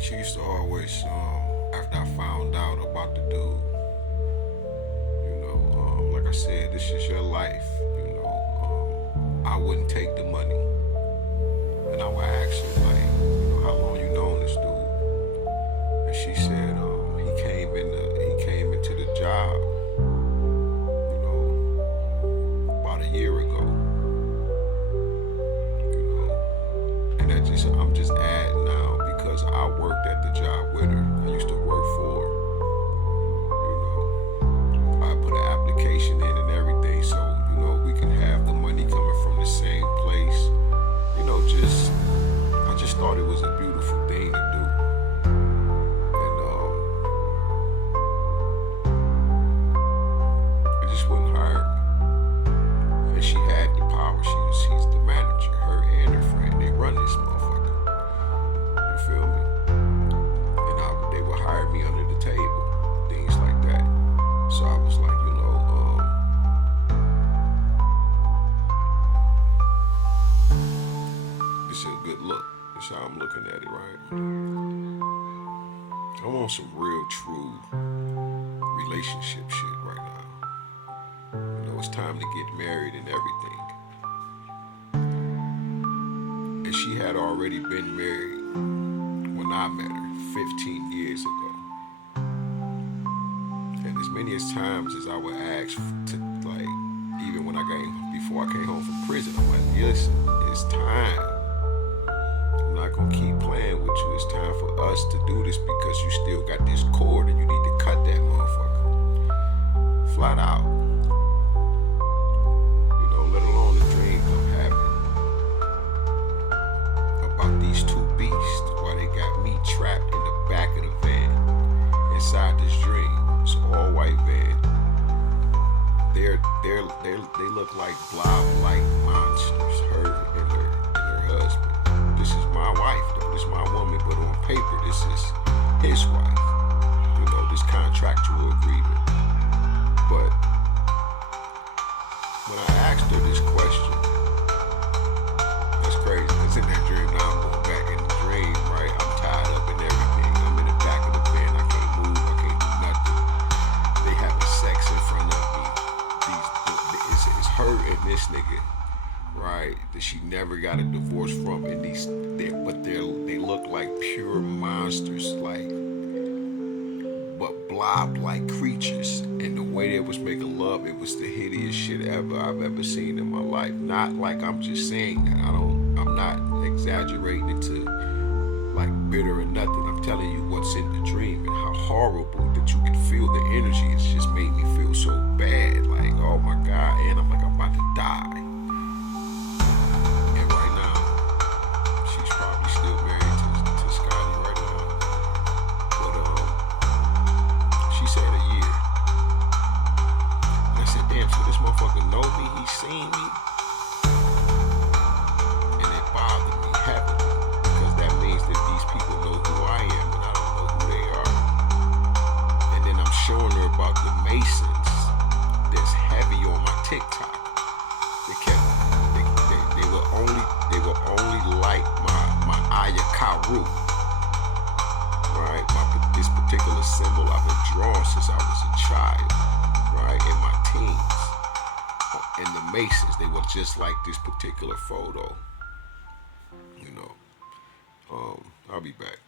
She used to always, after I found out about the dude, like I said, this is your life. I wouldn't take the money, and I would ask her like, how long you known this dude? And she said, he came into the job, about a year ago. I'm just adding now because I worked at the job with her. I used to work for her. I put an application in and everything so, we can have the money coming from the same place. I just thought it was a beautiful thing to do. And it just wouldn't hurt. And she had the power. She's the manager, her and her friend. They run this motherfucker. You feel me? And they would hire me under the table, things like that. So I was like, it's a good look. That's how I'm looking at it, right? I want some real, true relationship shit right now. It's time to get married and everything. And she had already been married when I met her 15 years ago. And as many as times as I would ask to, even when before I came home from prison, I'm like, listen, it's time. I'm not gonna keep playing with you. It's time for us to do this because you still got this cord and you need to cut that motherfucker. Flat out. Let alone the dreams I'm having about these two beasts while they got me trapped in the back of the van inside this dream. It's an all-white van. They look like blob-like monsters, her and her husband. This is my wife, though. This is my woman, but on paper, this is his wife. This contractual agreement. But when I asked her this question, that's crazy, because in that dream, now I'm going back in the dream, right? I'm tied up and everything. I'm in the back of the van. I can't move. I can't do nothing. They having sex in front of me. It's her and this nigga, right? That she never got a divorce from. And they look like pure monsters, but blob-like creatures. And the way they was making love, it was the hideous shit I've ever seen in my life. Not like I'm just saying that. I'm not exaggerating it to bitter or nothing. I'm telling you what's in the dream and how horrible that you can feel the energy. It's just made me feel so bad. Like, oh my God. And I'm like, I'm about to die. And right now, she's probably still married to Scotty right now. But she said a year. And I said, damn, so this motherfucker know me, he's seen me. And it bothered me heavily because that means that these people know who I am and I don't know who they are. And then I'm showing her about the Masons that's heavy on my TikTok. They will only like my Ayakaru. Right? This particular symbol I've been drawn since I was a child, right? In my teens. And the Masons, they were just like this particular photo. I'll be back.